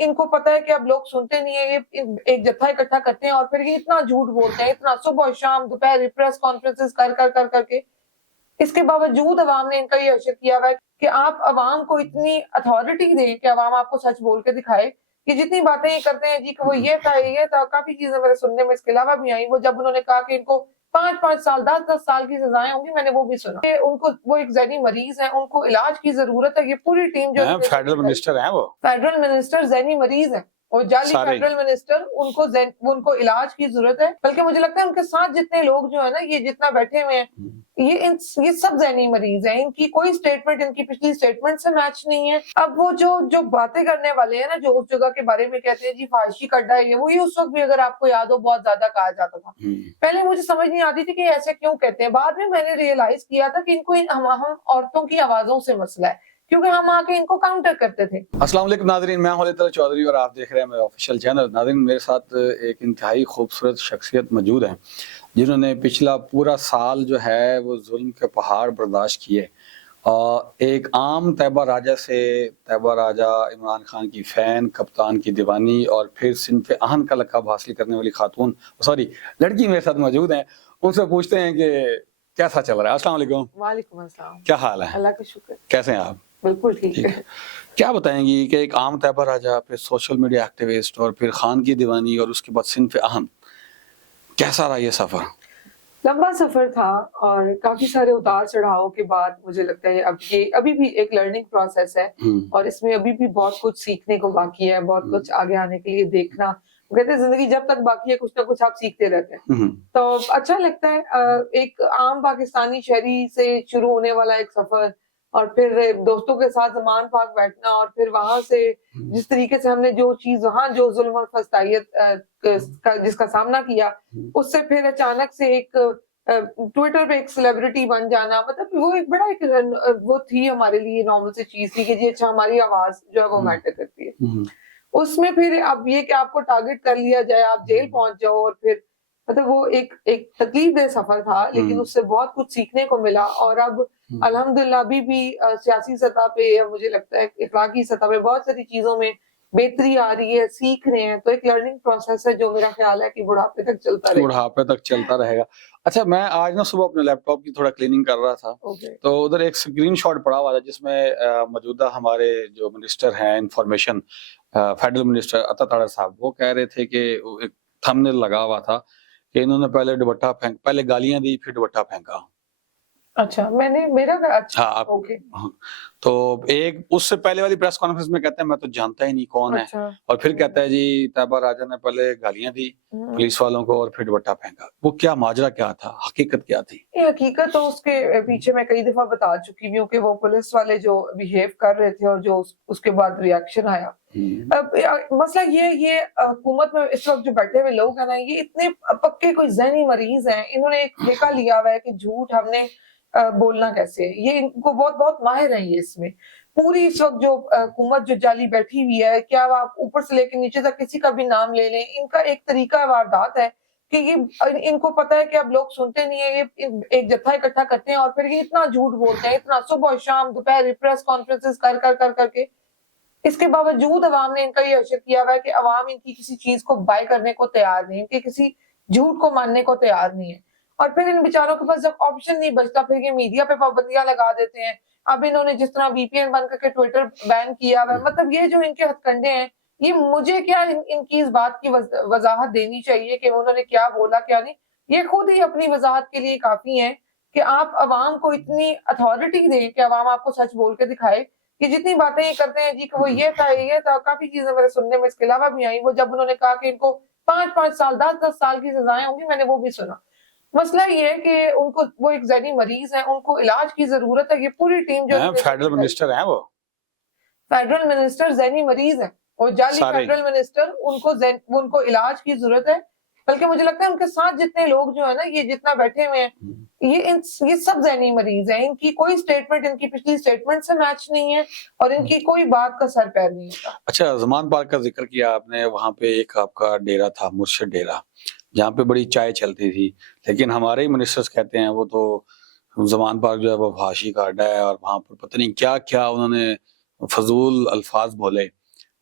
ان کو پتا ہے کہ اب لوگ سنتے نہیں ہیں, یہ ایک جتھا اکٹھا کرتے ہیں اور پھر یہ اتنا جھوٹ بولتے ہیں, اتنا صبح شام دوپہر پریس کانفرنسز کر کے. اس کے باوجود عوام نے ان کا یہ اشر کیا ہوا ہے کہ آپ عوام کو اتنی اتھارٹی دیں کہ عوام آپ کو سچ بول کے دکھائے کہ جتنی باتیں یہ کرتے ہیں جی کہ وہ یہ تھا, کافی چیزیں میرے سننے میں اس کے علاوہ بھی آئیں. وہ جب انہوں نے کہا کہ ان کو 5 سال 10 سال کی سزائیں ہوں گی, میں نے وہ بھی سنا. ان کو وہ ایک ذہنی مریض ہیں, ان کو علاج کی ضرورت ہے. یہ پوری ٹیم جو فیڈرل منسٹر ہیں, وہ فیڈرل منسٹر ذہنی مریض ہیں, اور جعلی فیڈرل منسٹر, ان کو علاج کی ضرورت ہے. بلکہ مجھے لگتا ہے ان کے ساتھ جتنے لوگ جو ہیں نا, یہ جتنا بیٹھے ہوئے ہیں, یہ سب ذہنی مریض ہیں. ان کی کوئی سٹیٹمنٹ ان کی پچھلی سٹیٹمنٹ سے میچ نہیں ہے. اب وہ جو باتیں کرنے والے ہیں نا, جو اس جگہ کے بارے میں کہتے ہیں جی فحاشی کا اڈا ہے, یہ وہی اس وقت بھی اگر آپ کو یاد ہو بہت زیادہ کہا جاتا تھا. پہلے مجھے سمجھ نہیں آتی تھی کہ ایسے کیوں کہتے ہیں. بعد میں نے ریئلائز کیا تھا کہ ان کو ہم عورتوں کی آوازوں سے مسئلہ ہے, کیونکہ ہم آ کے ان کو کاؤنٹر کرتے تھے. السلام علیکم ناظرین, میں ہوں چودھری اور آپ دیکھ رہے ہیں میرا آفیشیل چینل. ناظرین, میرے ساتھ ایک انتہائی خوبصورت شخصیت موجود ہے جنہوں نے پچھلا پورا سال جو ہے وہ ظلم کے پہاڑ برداشت کیے. ایک عام طیبہ راجہ سے طیبہ راجہ عمران خان کی فین, کپتان کی دیوانی, اور پھر صنف اہن کا لقب حاصل کرنے والی خاتون لڑکی میرے ساتھ موجود ہیں. ان سے پوچھتے ہیں کہ کیسا چل رہا ہے. السلام علیکم. وعلیکم السلام. کیا حال ہے؟ اللہ کا شکر. کیسے ہیں آپ؟ بالکل ٹھیک ہے. کیا بتائیں گی کہ ایک عام طیبہ راجہ, پھر سوشل میڈیا ایکٹیوسٹ, اور پھر خان کی دیوانی, اور اس کے بعد صنف اہم, کیسا رہا یہ سفر؟ لمبا سفر تھا اور کافی سارے اتار چڑھاؤ کے بعد مجھے لگتا ہے اب یہ ابھی بھی ایک لرننگ پروسیس ہے, اور اس میں ابھی بھی بہت کچھ سیکھنے کو باقی ہے, بہت کچھ آگے آنے کے لیے دیکھنا. کہتے ہیں زندگی جب تک باقی ہے کچھ نہ کچھ آپ سیکھتے رہتے ہیں. تو اچھا لگتا ہے ایک عام پاکستانی شہری سے شروع ہونے والا ایک سفر, اور پھر دوستوں کے ساتھ زمان پاک بیٹھنا, اور پھر وہاں سے جس طریقے سے ہم نے جو چیز وہاں جو ظلم اور فسطائیت جس کا سامنا کیا, اس سے پھر اچانک سے ایک ٹویٹر پہ ایک سیلیبریٹی بن جانا, مطلب وہ ایک بڑا ایک وہ تھی ہمارے لیے نارمل سی چیز تھی کہ جی اچھا ہماری آواز جو ہے وہ میٹر کرتی ہے. اس میں پھر اب یہ کہ آپ کو ٹارگٹ کر لیا جائے, آپ جیل پہنچ جاؤ, اور پھر مطلب وہ ایک تکلیف دہ سفر تھا, لیکن اس سے بہت کچھ سیکھنے کو ملا. اور اب الحمدللہ ابھی بھی سیاسی سطح پہ, یا مجھے لگتا ہے اخلاقی سطح پہ بہت ساری چیزوں میں بہتری آ رہی ہے, سیکھ رہے ہیں. تو ایک لرننگ پروسیس ہے جو میرا خیال ہے کہ بڑھاپے تک چلتا رہے گا. اچھا, میں آج نا صبح اپنے لیپ ٹاپ کی تھوڑا کلیننگ کر رہا تھا, تو ادھر ایک اسکرین شاٹ پڑا ہوا تھا جس میں موجودہ ہمارے جو منسٹر ہیں انفارمیشن, فیڈرل منسٹر عطا تاہر صاحب, وہ کہہ رہے تھے کہ ایک تھمبنیل لگا ہوا تھا کہ انہوں نے پہلے گالیاں دی, پھر دوپٹہ پھینکا. اچھا, میں نے میرا اچھا اوکے. تو ایک اس سے پہلے والی پریس کانفرنس میں کہتے ہیں میں تو جانتا ہی نہیں کون ہے, اور پھر کہتا ہے جی طیبہ راجہ نے پہلے گالیاں دی پولیس والوں کو اور پھر دوپٹہ پھینکا. وہ کیا ماجرا کیا تھا, حقیقت کیا تھی؟ یہ حقیقت تو اس کے پیچھے میں کئی دفعہ بتا چکی ہوں کہ وہ پولیس والے جو بیہیو کر رہے تھے, اور جو اس کے بعد ریاکشن آیا. مسئلہ یہ حکومت میں اس وقت جو بیٹھے ہوئے لوگ ہیں نا, یہ اتنے پکے کوئی ذہنی مریض ہیں. انہوں نے ایک ٹھیکہ لیا ہوا ہے کہ جھوٹ ہم نے بولنا کیسے ہے. یہ ان کو بہت ماہر ہیں یہ اس میں. پوری اس وقت جو حکومت جو جعلی بیٹھی ہوئی ہے, کیا آپ اوپر سے لے کے نیچے تک کسی کا بھی نام لے لیں, ان کا ایک طریقہ واردات ہے کہ یہ ان کو پتا ہے کہ اب لوگ سنتے نہیں ہیں, یہ ایک جتھا اکٹھا کرتے ہیں, اور پھر یہ اتنا جھوٹ بولتے ہیں, اتنا صبح شام دوپہر پریس کانفرنسز کر کے. اس کے باوجود عوام نے ان کا یہ اشر کیا ہوا ہے کہ عوام ان کی کسی چیز کو بائی کرنے کو تیار نہیں, ان کے کسی جھوٹ کو ماننے کو تیار نہیں ہے. اور پھر ان بیچاروں کے پاس جب آپشن نہیں بچتا, پھر یہ میڈیا پہ پابندیاں لگا دیتے ہیں. اب انہوں نے جس طرح وی پی این بند کر کے ٹویٹر بین کیا ہوا ہے, مطلب یہ جو ان کے ہتھ کنڈے ہیں, یہ مجھے کیا ان کی اس بات کی وضاحت دینی چاہیے کہ انہوں نے کیا بولا کیا نہیں. یہ خود ہی اپنی وضاحت کے لیے کافی ہیں کہ آپ عوام کو اتنی اتھارٹی دیں کہ عوام آپ کو سچ بول کے دکھائے کہ جتنی باتیں یہ کرتے ہیں جی کہ وہ یہ تھا, کافی چیزیں میرے سننے میں اس کے علاوہ بھی آئیں. وہ جب انہوں نے کہا کہ ان کو 5 سال 10 سال کی سزائیں ہوں گی, میں نے وہ بھی سنا. مسئلہ یہ ہے کہ ان کو وہ ایک ذہنی مریض ہیں, ان کو علاج کی ضرورت ہے. یہ پوری ٹیم جو فیڈرل منسٹر ہیں, وہ فیڈرل منسٹر ذہنی مریض ہیں, اور جعلی فیڈرل منسٹر, ان کو علاج کی ضرورت ہے. بلکہ مجھے لگتا ہے ان کے ساتھ جتنے لوگ جو ہیں نا, یہ جتنا بیٹھے ہوئے ہیں, یہ سب ذہنی مریض ہیں. ان کی کوئی سٹیٹمنٹ ان کی پچھلی سٹیٹمنٹ سے میچ نہیں ہے, اور ان کی کوئی بات کا سر پیر نہیں ہوتا. اچھا, زمان پارک کا ذکر کیا آپ نے, وہاں پہ ایک آپ کا ڈیرا تھا, مرشد ڈیرا, جہاں پہ بڑی چائے چلتی تھی, لیکن ہمارے ہی منسٹرز کہتے ہیں وہ تو زمان پارک جو ہے وہ فحاشی کا اڈا ہے, اور وہاں پر پتہ نہیں کیا کیا انہوں نے فضول الفاظ بولے.